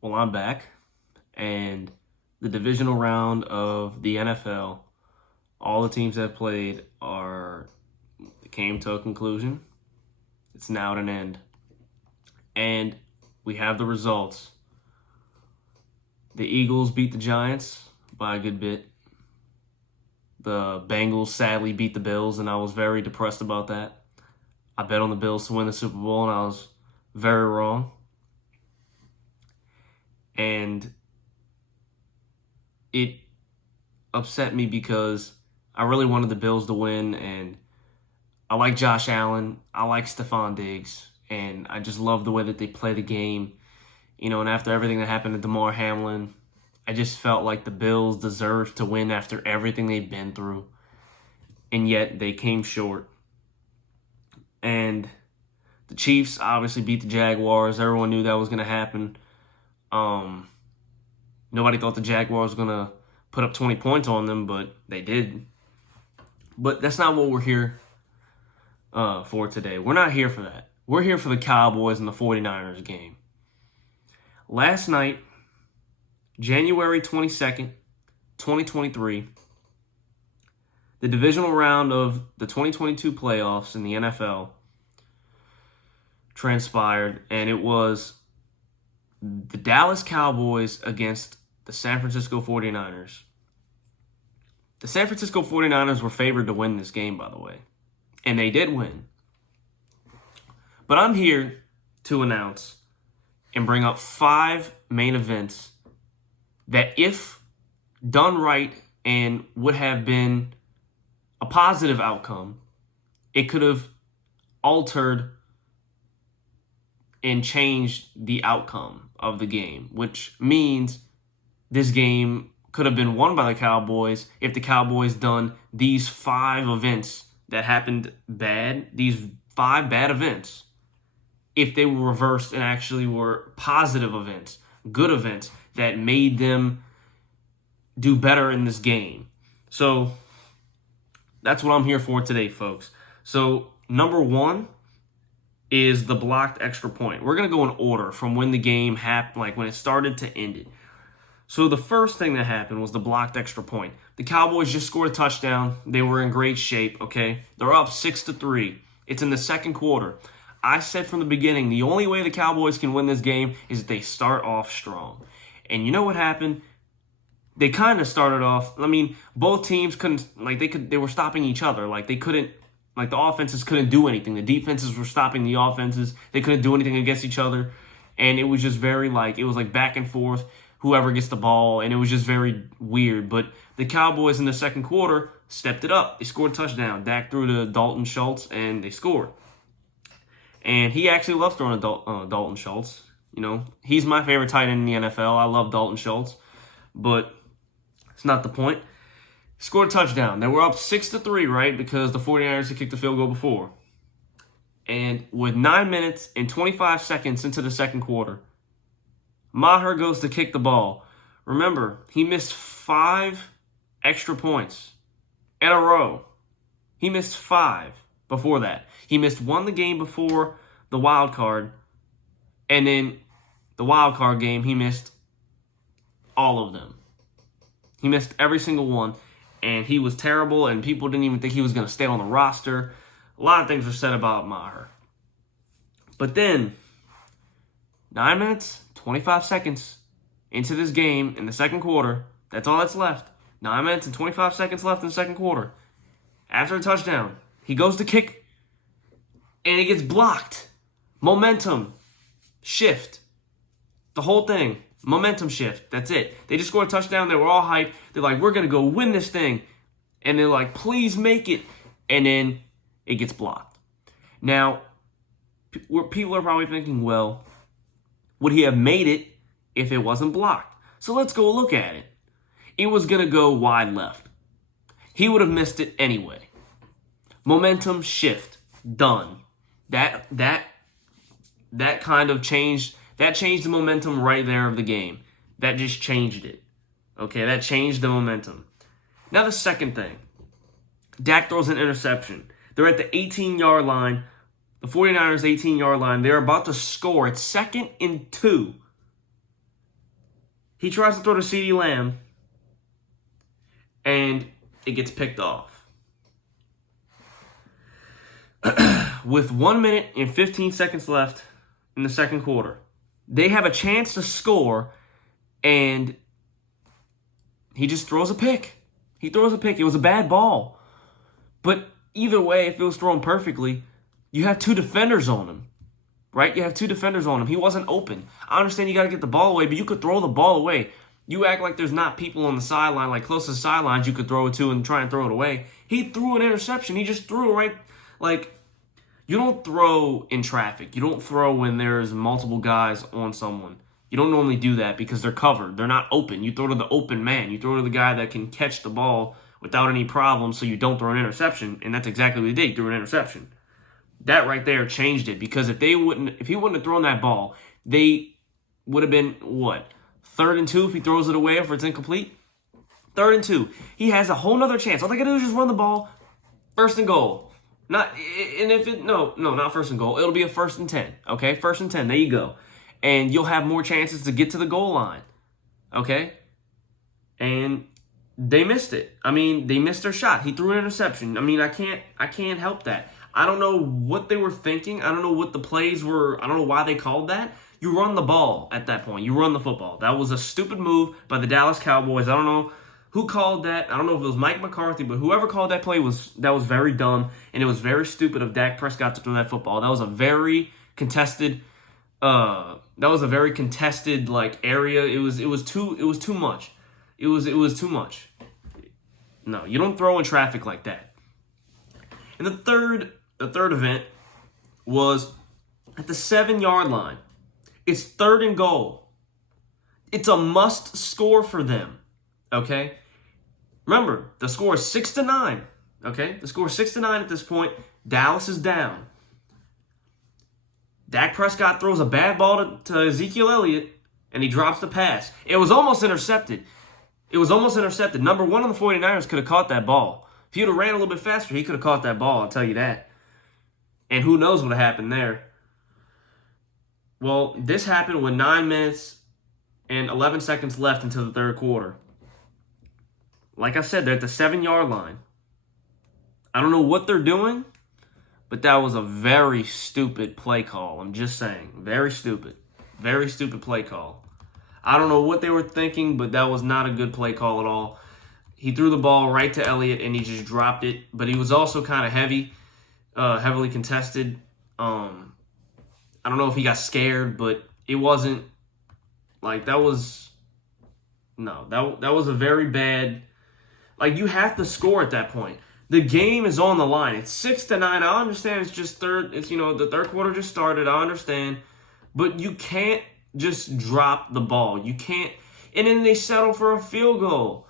Well, I'm back, and the divisional round of the NFL, all the teams that have played came to a conclusion. It's now at an end, and we have the results. The Eagles beat the Giants by a good bit. The Bengals sadly beat the Bills, and I was very depressed about that. I bet on the Bills to win the Super Bowl, and I was very wrong. And it upset me because I really wanted the Bills to win, and I like Josh Allen, I like Stephon Diggs, and I just love the way that they play the game. And after everything that happened to Damar Hamlin, I just felt like the Bills deserved to win after everything they've been through, and yet they came short. And the Chiefs obviously beat the Jaguars. Everyone knew that was going to happen. Nobody thought the Jaguars were going to put up 20 points on them, but they did. But that's not what we're here for today. We're not here for that. We're here for the Cowboys and the 49ers game. Last night, January 22nd, 2023, the divisional round of the 2022 playoffs in the NFL transpired, and it was the Dallas Cowboys against the San Francisco 49ers. The San Francisco 49ers were favored to win this game, by the way, and they did win. But I'm here to announce and bring up 5 main events that, if done right and would have been a positive outcome, it could have altered and changed the outcome of the game, which means this game could have been won by the Cowboys if the Cowboys done these 5 events that happened bad, these 5 bad events, if they were reversed and actually were positive events, good events that made them do better in this game. So that's what I'm here for today, folks. So number 1 is the blocked extra point. We're going to go in order from when the game happened, like when it started to ended. So the first thing that happened was the blocked extra point. The Cowboys just scored a touchdown. They were in great shape, okay? They're up 6-3. It's in the second quarter. I said from the beginning, the only way the Cowboys can win this game is if they start off strong. And you know what happened? They kind of started off, both teams couldn't, they were stopping each other. The offenses couldn't do anything. The defenses were stopping the offenses. They couldn't do anything against each other. And it was just very, it was back and forth, whoever gets the ball, and it was just very weird. But the Cowboys in the second quarter stepped it up. They scored a touchdown. Dak threw to Dalton Schultz, and they scored. And he actually loves throwing to Dalton Schultz. He's my favorite tight end in the NFL. I love Dalton Schultz. But it's not the point. Scored a touchdown. They were up 6-3, right? Because the 49ers had kicked the field goal before. And with 9 minutes and 25 seconds into the second quarter, Maher goes to kick the ball. Remember, he missed 5 extra points in a row. He missed 5 before that. He missed 1 the game before the wild card. And then the wild card game, he missed all of them. He missed every single one. And he was terrible, and people didn't even think he was going to stay on the roster. A lot of things were said about Maher. But then, 9 minutes, 25 seconds into this game in the second quarter, that's all that's left. 9 minutes and 25 seconds left in the second quarter. After the touchdown, he goes to kick, and it gets blocked. Momentum shift. The whole thing. Momentum shift. That's it. They just scored a touchdown. They were all hyped. They're like, we're going to go win this thing. And they're like, please make it. And then it gets blocked. Now, people are probably thinking, well, would he have made it if it wasn't blocked? So let's go look at it. It was going to go wide left. He would have missed it anyway. Momentum shift. Done. That kind of changed. That changed the momentum right there of the game. That just changed it. Okay, that changed the momentum. Now the second thing. Dak throws an interception. They're at the 18-yard line. The 49ers 18-yard line. They're about to score. It's 2nd and 2. He tries to throw to CeeDee Lamb, and it gets picked off. With 1 minute and 15 seconds left in the second quarter, they have a chance to score, and he just throws a pick. He throws a pick. It was a bad ball. But either way, if it was thrown perfectly, you have two defenders on him, right? You have two defenders on him. He wasn't open. I understand you got to get the ball away, but you could throw the ball away. You act like there's not people on the sideline, like close to the sidelines you could throw it to and try and throw it away. He threw an interception. He just threw it right. Like, you don't throw in traffic. You don't throw when there's multiple guys on someone. You don't normally do that because they're covered. They're not open. You throw to the open man. You throw to the guy that can catch the ball without any problem so you don't throw an interception, and that's exactly what he did. He threw an interception. That right there changed it because if he wouldn't have thrown that ball, they would have been, what, 3rd and 2 if he throws it away if it's incomplete? 3rd and 2. He has a whole nother chance. All they got to do is just run the ball. 1st and goal. Not 1st and goal. It'll be a 1st and 10. Okay, 1st and 10. There you go. And you'll have more chances to get to the goal line. Okay? And they missed it. I mean, they missed their shot. He threw an interception. I mean, I can't help that. I don't know what they were thinking. I don't know what the plays were. I don't know why they called that. You run the ball at that point. You run the football. That was a stupid move by the Dallas Cowboys. I don't know who called that. I don't know if it was Mike McCarthy, but whoever called that play was very dumb, and it was very stupid of Dak Prescott to throw that football. That was a very contested like area. It was too much. It was too much. No, you don't throw in traffic like that. And the third event was at the 7-yard line. It's 3rd and goal. It's a must score for them. Okay? Remember, the score is 6-9. Okay? The score is 6-9 at this point. Dallas is down. Dak Prescott throws a bad ball to Ezekiel Elliott, and he drops the pass. It was almost intercepted. Number 1 on the 49ers could have caught that ball. If he would have ran a little bit faster, he could have caught that ball, I'll tell you that. And who knows what happened there. Well, this happened with 9 minutes and 11 seconds left into the third quarter. Like I said, they're at the 7-yard line. I don't know what they're doing, but that was a very stupid play call. I'm just saying. Very stupid. Very stupid play call. I don't know what they were thinking, but that was not a good play call at all. He threw the ball right to Elliott, and he just dropped it. But he was also kind of heavily contested. I don't know if he got scared, but it wasn't like that was a very bad. Like, you have to score at that point. The game is on the line. It's 6-9. I understand it's just third. It's, the third quarter just started. I understand. But you can't just drop the ball. You can't. And then they settle for a field goal.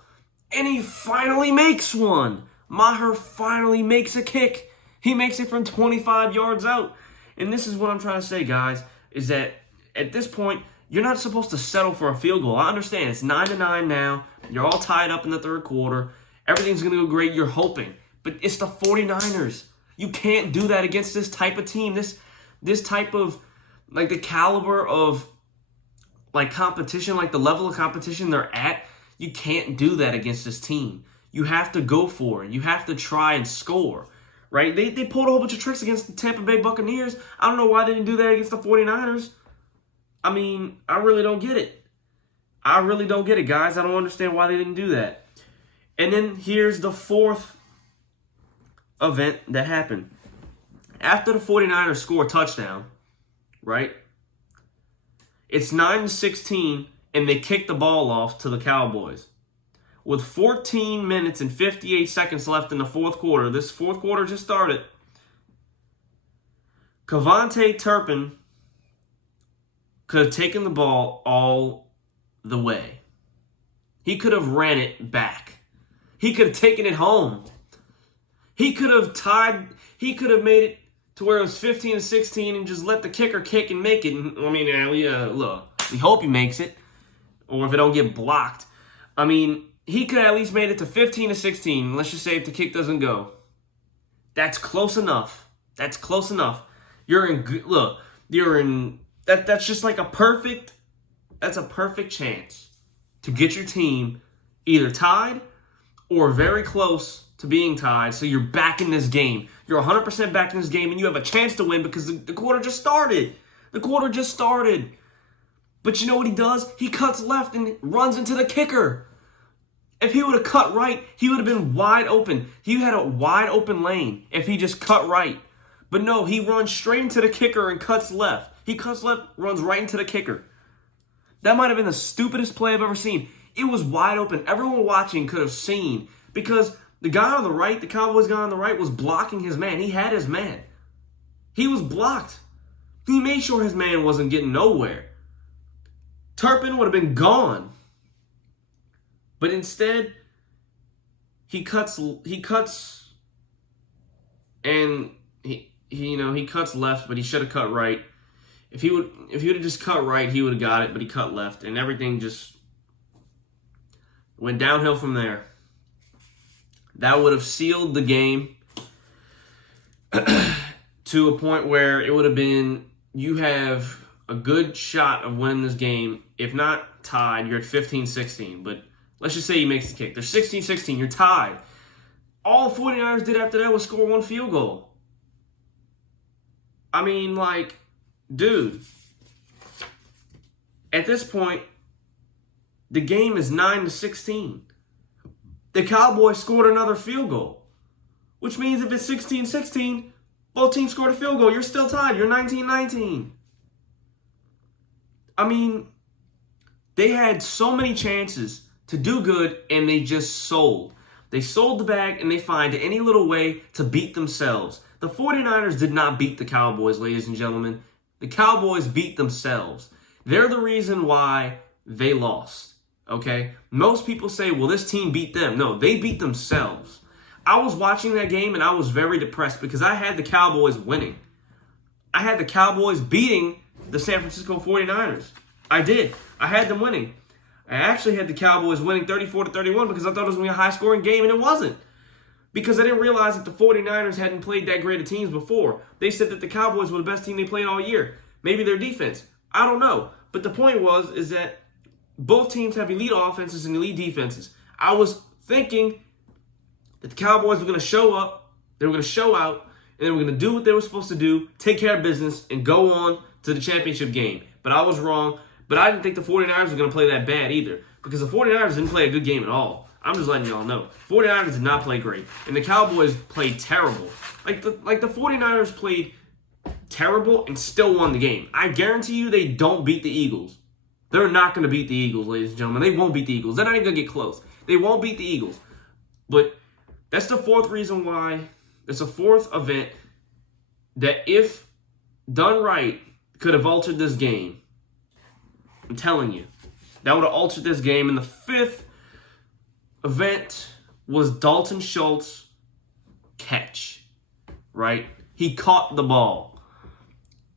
And he finally makes one. Maher finally makes a kick. He makes it from 25 yards out. And this is what I'm trying to say, guys, is that at this point, you're not supposed to settle for a field goal. I understand. It's 9-9 now. You're all tied up in the third quarter. Everything's going to go great. You're hoping. But it's the 49ers. You can't do that against this type of team. This type of, like, the caliber of, like, competition, like the level of competition they're at. You can't do that against this team. You have to go for it. You have to try and score, right? They pulled a whole bunch of tricks against the Tampa Bay Buccaneers. I don't know why they didn't do that against the 49ers. I mean, I really don't get it. I really don't get it, guys. I don't understand why they didn't do that. And then here's the fourth event that happened. After the 49ers score a touchdown, right? It's 9-16, and they kick the ball off to the Cowboys. With 14 minutes and 58 seconds left in the fourth quarter, this fourth quarter just started, Kevontae Turpin could have taken the ball all the way. He could have ran it back. He could have taken it home. He could have made it to where it was 15-16 and just let the kicker kick and make it. I mean, we hope he makes it. Or if it don't get blocked. I mean, he could have at least made it to 15-16. Let's just say if the kick doesn't go. That's close enough. That's close enough. That's just like that's a perfect chance. to get your team either tied or very close to being tied, so you're back in this game. You're 100% back in this game, and you have a chance to win because the quarter just started. The quarter just started. But you know what he does? He cuts left and runs into the kicker. If he would have cut right, he would have been wide open. He had a wide open lane if he just cut right. But no, he runs straight into the kicker and cuts left. He cuts left, runs right into the kicker. That might have been the stupidest play I've ever seen. It was wide open. Everyone watching could have seen because the guy on the right, the Cowboys guy on the right, was blocking his man. He had his man. He was blocked. He made sure his man wasn't getting nowhere. Turpin would have been gone. But instead, he cuts and he cuts left, but he should have cut right. If he would have just cut right, he would have got it, but he cut left, and everything just went downhill from there. That would have sealed the game to a point where it would have been, you have a good shot of winning this game. If not tied, you're at 15-16. But let's just say he makes the kick. They're 16-16. You're tied. All the 49ers did after that was score one field goal. I mean, like, dude, at this point, the game is 9-16. The Cowboys scored another field goal, which means if it's 16-16, both teams scored a field goal. You're still tied. You're 19-19. I mean, they had so many chances to do good, and they just sold. They sold the bag, and they find any little way to beat themselves. The 49ers did not beat the Cowboys, ladies and gentlemen. The Cowboys beat themselves. They're the reason why they lost, okay? Most people say, well, this team beat them. No, they beat themselves. I was watching that game, and I was very depressed because I had the Cowboys winning. I had the Cowboys beating the San Francisco 49ers. I did. I had them winning. I actually had the Cowboys winning 34-31 because I thought it was going to be a high-scoring game, and it wasn't. Because I didn't realize that the 49ers hadn't played that great of teams before. They said that the Cowboys were the best team they played all year. Maybe their defense. I don't know. But the point is that both teams have elite offenses and elite defenses. I was thinking that the Cowboys were going to show up, they were going to show out, and they were going to do what they were supposed to do, take care of business, and go on to the championship game. But I was wrong. But I didn't think the 49ers were going to play that bad either. Because the 49ers didn't play a good game at all. I'm just letting y'all know. 49ers did not play great. And the Cowboys played terrible. Like the 49ers played terrible and still won the game. I guarantee you they don't beat the Eagles. They're not going to beat the Eagles, ladies and gentlemen. They won't beat the Eagles. They're not even going to get close. They won't beat the Eagles. But that's the fourth reason why. It's a fourth event that, if done right, could have altered this game. I'm telling you. That would have altered this game. And the fifth event was Dalton Schultz's catch, right? He caught the ball.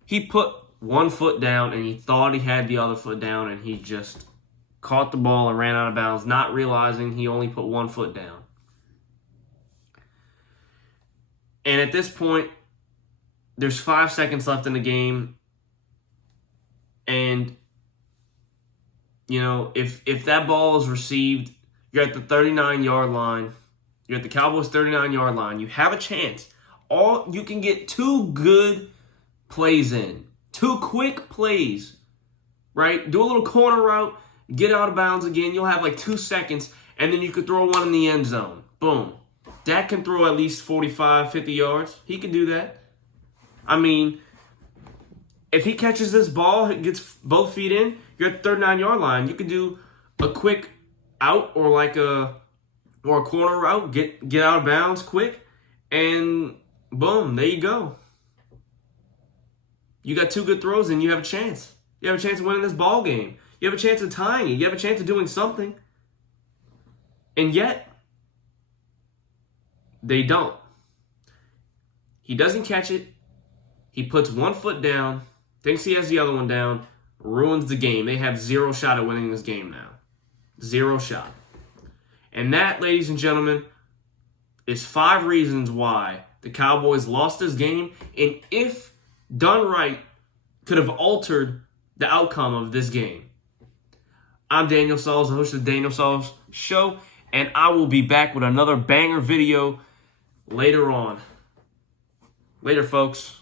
He put one foot down, and he thought he had the other foot down, and he just caught the ball and ran out of bounds, not realizing he only put one foot down. And at this point, there's 5 seconds left in the game, and if that ball is received, you're at the 39-yard line. You're at the Cowboys' 39-yard line. You have a chance. You can get 2 good plays in. 2 quick plays, right? Do a little corner route, get out of bounds again. You'll have like 2 seconds, and then you could throw one in the end zone. Boom. Dak can throw at least 45, 50 yards. He can do that. I mean, if he catches this ball, gets both feet in, you're at the 39-yard line. You can do a quick out or a corner route, get out of bounds quick, and boom, there you go. You got 2 good throws and you have a chance. You have a chance of winning this ball game. You have a chance of tying it. You have a chance of doing something. And yet, they don't. He doesn't catch it. He puts one foot down, thinks he has the other one down, ruins the game. They have 0 shot at winning this game now. 0 shot. And that, ladies and gentlemen, is 5 reasons why the Cowboys lost this game, and if done right, could have altered the outcome of this game. I'm Daniel Sauls, the host of the Daniel Sauls Show, and I will be back with another banger video later on. Later, folks.